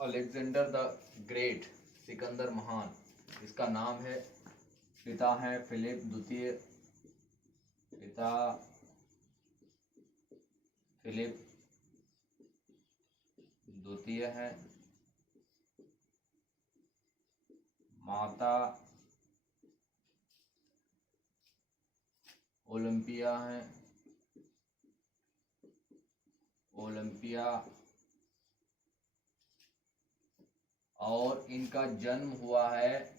Alexander the great, Sikandar महान, इसका नाम है। पिता है फिलिप द्वितीय, पिता फिलिप द्वितीय है, माता ओलंपिया है, ओलंपिया, और इनका जन्म हुआ है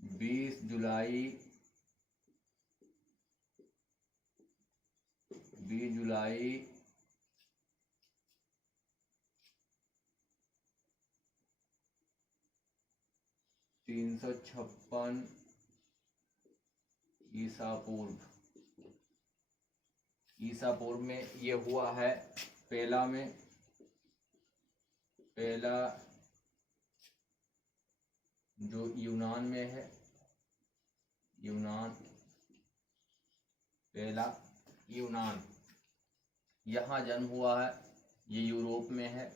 20 जुलाई 356 ईसा पूर्व में ये हुआ है। पहला जो यूनान में है, पहला यूनान, यहाँ जन्म हुआ है। ये यूरोप में है,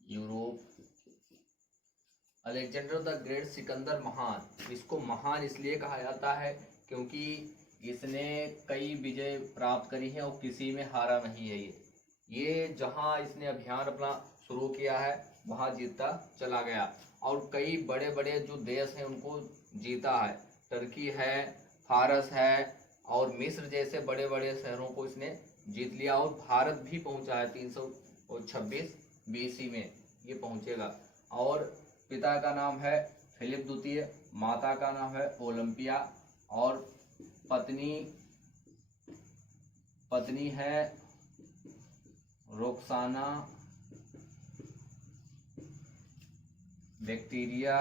Europe. Alexander the great, Sikandar महान, इसको महान इसलिए कहा जाता है क्योंकि इसने कई विजय प्राप्त करी हैं और किसी में हारा नहीं है। ये जहाँ इसने अभियान अपना शुरू किया है वहाँ जीतता चला गया और कई बड़े बड़े जो देश हैं उनको जीता है। टर्की है, फारस है और मिस्र जैसे बड़े बड़े शहरों को इसने जीत लिया और भारत भी पहुंचा है 326 BC में ये पहुंचेगा। और पिता का नाम है फिलिप द्वितीय, माता का नाम है ओलंपिया और पत्नी है रोक्साना बैक्टीरिया,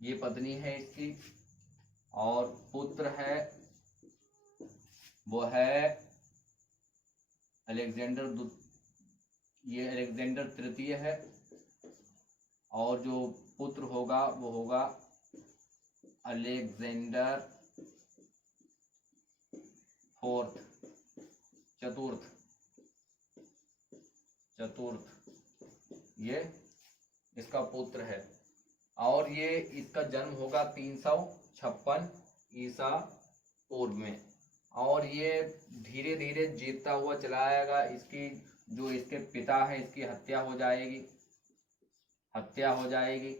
ये पत्नी है इसकी। और पुत्र है वो है अलेक्जेंडर, ये अलेक्जेंडर तृतीय है। और जो पुत्र होगा वो होगा अलेक्जेंडर फोर्थ, चतुर्थ, ये इसका पुत्र है। और ये इसका जन्म होगा 356 ईसा पूर्व में। और ये धीरे धीरे जीतता हुआ चला आएगा। इसकी जो इसके पिता है इसकी हत्या हो जाएगी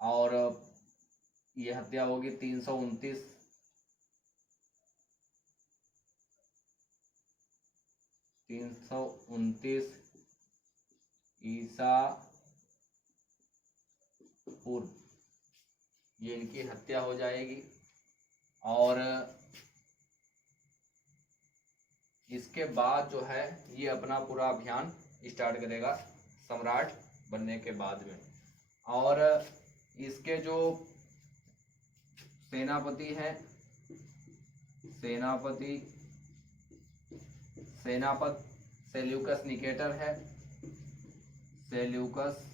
और ये हत्या होगी 329 ईसा पूर्व, ये इनकी हत्या हो जाएगी। और इसके बाद जो है ये अपना पूरा अभियान स्टार्ट करेगा सम्राट बनने के बाद में। और इसके जो सेनापति हैं, सेनापत सेल्यूकस निकेटर है, सेल्यूकस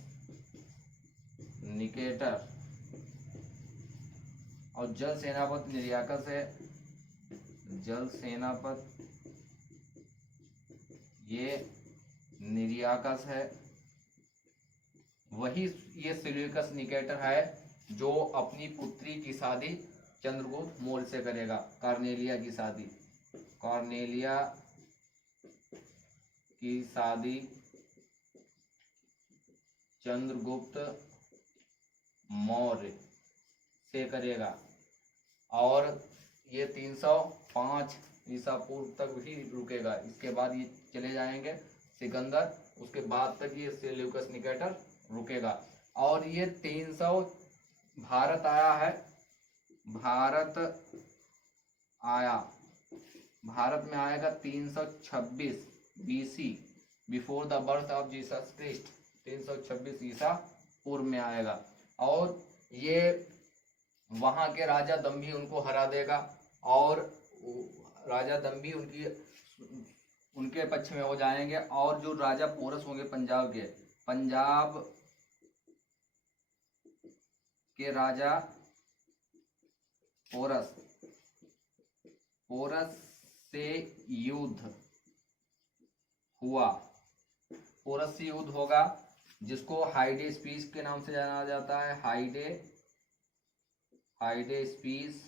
निकेटर। और जल सेनापति निरियाकस है, जल सेनापत ये निरियाकस है। वही ये सेल्यूकस निकेटर है जो अपनी पुत्री की शादी चंद्रगुप्त मौर्य से करेगा, कॉर्नेलिया की शादी चंद्रगुप्त मौर्य से करेगा। और ये 305 ईसा पूर्व तक ही रुकेगा। इसके बाद ये चले जाएंगे सिकंदर, उसके बाद तक ये सेल्यूकस निकेटर रुकेगा। और ये 300 भारत में आएगा 326 BC, before the birth of Jesus Christ, 326 ईसा पूर्व में आएगा। और ये वहां के राजा दम्भी उनको हरा देगा और राजा दम्भी उनके पक्ष में हो जाएंगे। और जो राजा पोरस होंगे पंजाब के राजा पोरस, पोरस से युद्ध हुआ। पोरस से युद्ध होगा, जिसको हाइडे स्पीस के नाम से जाना जाता है। हाइडे स्पीस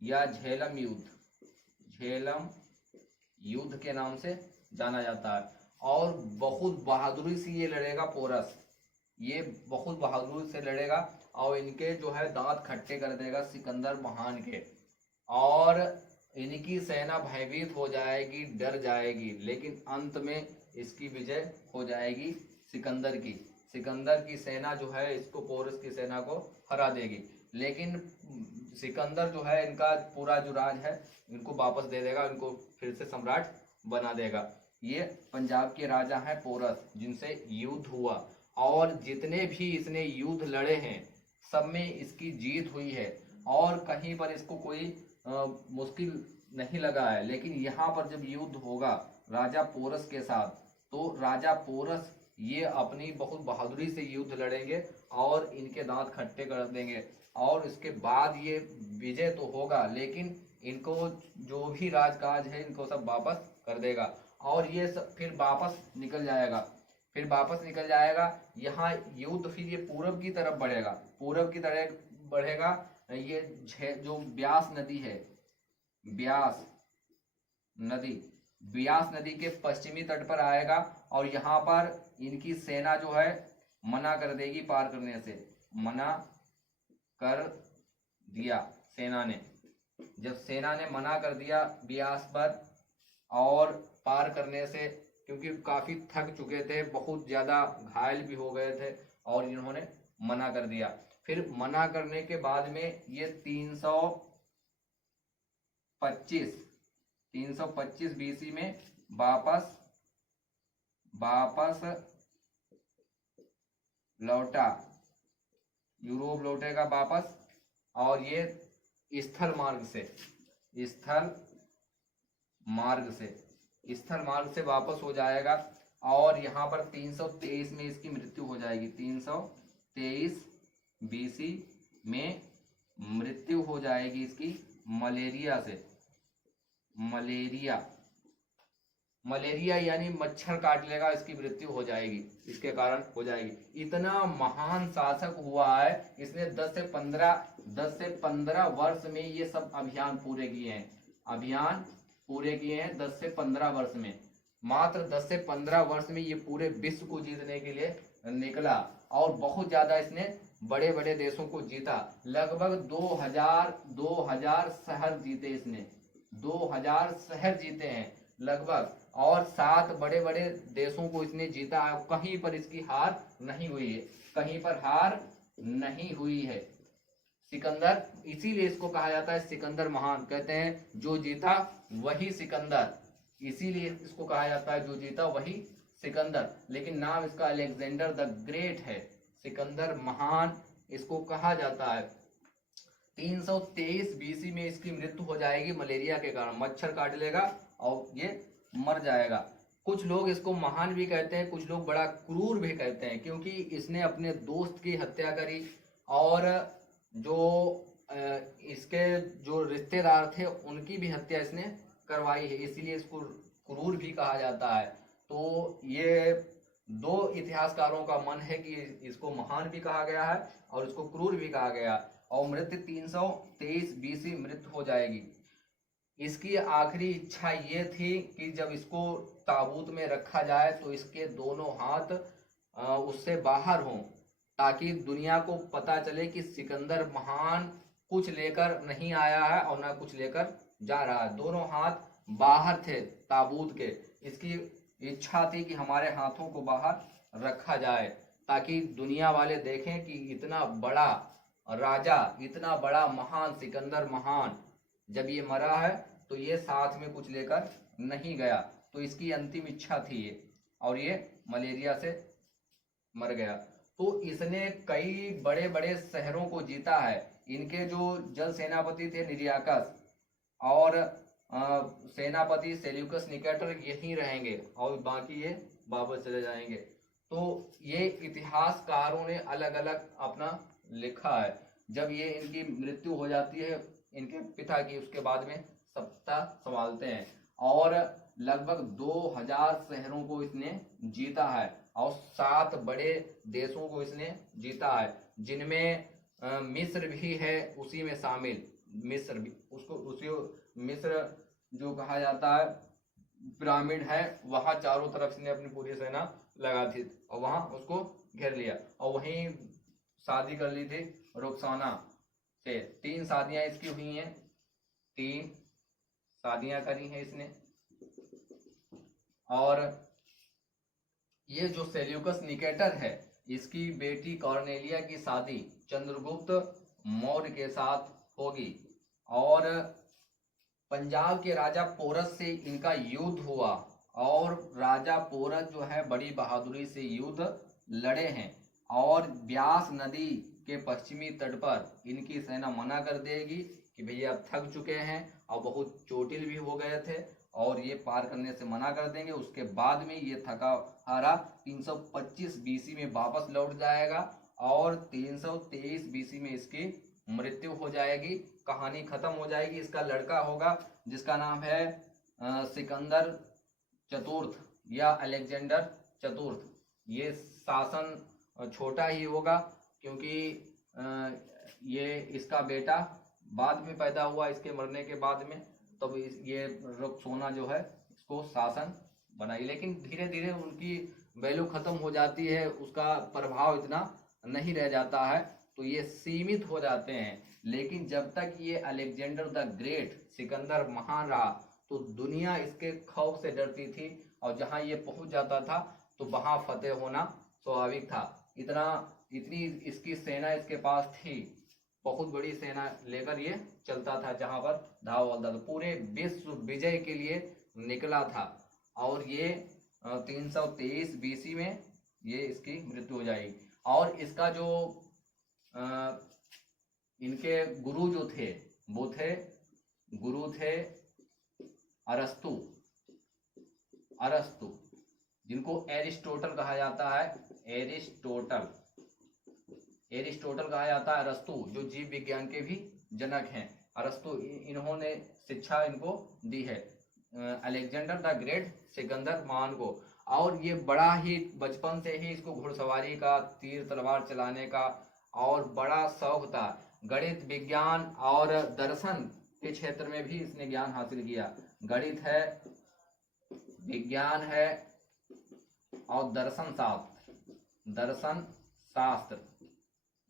या झेलम युद्ध, झेलम युद्ध के नाम से जाना जाता है। और बहुत बहादुरी से ये लड़ेगा पोरस, ये बहुत बहादुरी से लड़ेगा और इनके जो है दांत खट्टे कर देगा सिकंदर महान के, और इनकी सेना भयभीत हो जाएगी, डर जाएगी, लेकिन अंत में इसकी विजय हो जाएगी सिकंदर की। सिकंदर की सेना जो है इसको, पोरस की सेना को हरा देगी। लेकिन सिकंदर जो है इनका पूरा जो राज है इनको वापस दे देगा, इनको फिर से सम्राट बना देगा। ये पंजाब के राजा हैं पोरस, जिनसे युद्ध हुआ, और जितने भी इसने युद्ध लड़े हैं सब में इसकी जीत हुई है, और कहीं पर इसको कोई मुश्किल नहीं लगा है। लेकिन यहाँ पर जब युद्ध होगा राजा पोरस के साथ, तो राजा पोरस ये अपनी बहुत बहादुरी से युद्ध लड़ेंगे और इनके दांत खट्टे कर देंगे, और इसके बाद ये विजय तो होगा, लेकिन इनको जो भी राजकाज है इनको सब वापस कर देगा, और ये सब फिर वापस निकल जाएगा। यहाँ युद्ध फिर ये पूरब की तरफ बढ़ेगा, पूरब की तरफ बढ़ेगा। ये जो ब्यास नदी है, ब्यास नदी के पश्चिमी तट पर आएगा, और यहाँ पर इनकी सेना जो है मना कर देगी पार करने से, मना कर दिया सेना ने। जब सेना ने मना कर दिया ब्यास पर और पार करने से, क्योंकि काफी थक चुके थे, बहुत ज्यादा घायल भी हो गए थे, और इन्होंने मना कर दिया। फिर मना करने के बाद में ये 325 बीसी में वापस लौटा, यूरोप लौटेगा वापस, और ये स्थल मार्ग से वापस हो जाएगा। और यहाँ पर 323 में इसकी मृत्यु हो जाएगी, 323 बीसी में मृत्यु हो जाएगी इसकी मलेरिया से। मलेरिया यानी मच्छर काट लेगा, इसकी मृत्यु हो जाएगी, इसके कारण हो जाएगी। इतना महान शासक हुआ है, इसने 10 से 15 वर्ष में ये सब अभियान पूरे किए हैं, 10 से 15 वर्ष में। मात्र 10 से 15 वर्ष में ये पूरे विश्व को जीतने के लिए निकला, और बहुत ज्यादा इसने बड़े बड़े देशों को जीता। लगभग 2000 शहर जीते इसने, 2000 शहर जीते हैं लगभग, और 7 बड़े बड़े देशों को इसने जीता। कहीं पर इसकी हार नहीं हुई है, सिकंदर, इसीलिए इसको कहा जाता है सिकंदर महान। कहते हैं जो जीता वही सिकंदर, इसीलिए इसको कहा जाता है जो जीता वही सिकंदर। लेकिन नाम इसका अलेक्जेंडर द ग्रेट है, सिकंदर महान इसको कहा जाता है। 323 बीसी में इसकी मृत्यु हो जाएगी मलेरिया के कारण, मच्छर काट लेगा और ये मर जाएगा। कुछ लोग इसको महान भी कहते हैं, कुछ लोग बड़ा क्रूर भी कहते हैं, क्योंकि इसने अपने दोस्त की हत्या करी, और जो इसके जो रिश्तेदार थे उनकी भी हत्या इसने करवाई है, इसीलिए इसको क्रूर भी कहा जाता है। तो ये दो इतिहासकारों का मन है कि इसको महान भी कहा गया है और इसको क्रूर भी कहा गया, और मृत्यु 323 बीसी मृत्यु हो जाएगी। इसकी आखिरी इच्छा ये थी कि जब इसको ताबूत में रखा जाए तो इसके दोनों हाथ उससे बाहर हों, ताकि दुनिया को पता चले कि सिकंदर महान कुछ लेकर नहीं आया है और ना कुछ लेकर जा रहा है। दोनों हाथ बाहर थे ताबूत के। इसकी इच्छा थी कि हमारे हाथों को बाहर रखा जाए, ताकि दुनिया वाले देखें कि इतना बड़ा राजा, इतना बड़ा महान सिकंदर महान जब ये मरा है तो ये साथ में कुछ लेकर नहीं गया। तो इसकी अंतिम इच्छा थी ये, और ये मलेरिया से मर गया। तो इसने कई बड़े बड़े शहरों को जीता है। इनके जो जल सेनापति थे निरियाकस, और सेनापति सेल्यूकस निकेटर यहीं रहेंगे, और बाकी ये वापस चले जाएंगे। तो ये इतिहासकारों ने अलग अलग अपना लिखा है। जब ये इनकी मृत्यु हो जाती है इनके पिता की, उसके बाद में सत्ता संभालते हैं और लगभग 2000 शहरों को इसने जीता है और 7 बड़े देशों को इसने जीता है, जिनमें मिस्र भी है उसी में शामिल। मिस्र भी उसको उसी मिस्र जो कहा जाता है पिरामिड है, वहां चारों तरफ इसने अपनी पूरी सेना लगा थी और वहां उसको घेर लिया और वहीं शादी कर ली थी रुखसाना से। 3 शादियां इसकी हुई हैं, 3 शादियां करी हैं इसने। और ये जो सेल्यूकस निकेटर है, इसकी बेटी कॉर्नेलिया की शादी चंद्रगुप्त मौर्य के साथ होगी और पंजाब के राजा पोरस से इनका युद्ध हुआ और राजा पोरस जो है बड़ी बहादुरी से युद्ध लड़े हैं और ब्यास नदी के पश्चिमी तट पर इनकी सेना मना कर देगी कि भैया थक चुके हैं और बहुत चोटिल भी हो गए थे और ये पार करने से मना कर देंगे। उसके बाद में ये थका हारा 325 बीसी में वापस लौट जाएगा और 323 बीसी में इसकी मृत्यु हो जाएगी, कहानी खत्म हो जाएगी। इसका लड़का होगा जिसका नाम है सिकंदर चतुर्थ या अलेक्जेंडर चतुर्थ। ये शासन छोटा ही होगा क्योंकि ये इसका बेटा बाद में पैदा हुआ, इसके मरने के बाद में, तब ये रुखसोना जो है इसको शासन बनाई। लेकिन धीरे धीरे उनकी वैल्यू खत्म हो जाती है, उसका प्रभाव इतना नहीं रह जाता है, तो ये सीमित हो जाते हैं। लेकिन जब तक ये अलेक्जेंडर द ग्रेट, सिकंदर महान रहा, तो दुनिया इसके खौफ से डरती थी और जहां ये पहुंच जाता था तो वहां फतेह होना स्वाभाविक था। इतनी इसकी सेना इसके पास थी, बहुत बड़ी सेना लेकर ये चलता था, जहां पर धावा बोलता था, पूरे विश्व विजय के लिए निकला था। और ये 323 बीसी में ये इसकी मृत्यु हो जाएगी। और इसका जो इनके गुरु जो थे वो गुरु थे अरस्तु, जिनको एरिस्टोटल कहा जाता है। एरिस्टोटल कहा जाता है अरस्तु, जो जीव विज्ञान के भी जनक हैं। अरस्तु इन्होंने शिक्षा इनको दी है अलेक्जेंडर द ग्रेट, सिकंदर महान को। और ये बड़ा ही बचपन से ही इसको घुड़सवारी का, तीर तलवार चलाने का और बड़ा शौक था। गणित, विज्ञान और दर्शन के क्षेत्र में भी इसने ज्ञान हासिल किया। गणित है, विज्ञान है और दर्शन शास्त्र,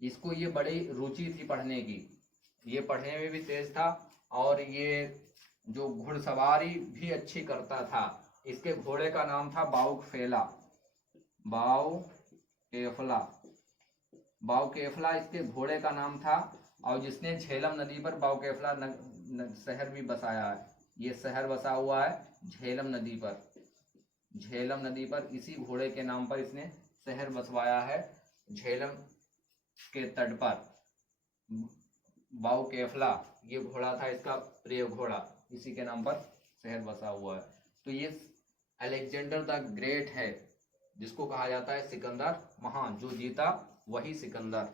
इसको ये बड़ी रुचि थी पढ़ने की। ये पढ़ने में भी तेज था और ये जो घुड़सवारी भी अच्छी करता था। इसके घोड़े का नाम था बाउकेफला इसके घोड़े का नाम था। और जिसने झेलम नदी पर बाउकेफला शहर भी बसाया है। ये शहर बसा हुआ है झेलम नदी पर, इसी घोड़े के नाम पर इसने शहर बसवाया है। झेलम के तट पर बाउकेफला ये घोड़ा था, इसका प्रिय घोड़ा, इसी के नाम पर शहर बसा हुआ है। तो ये अलेक्जेंडर द ग्रेट है, जिसको कहा जाता है सिकंदर महान। जो जीता वही सिकंदर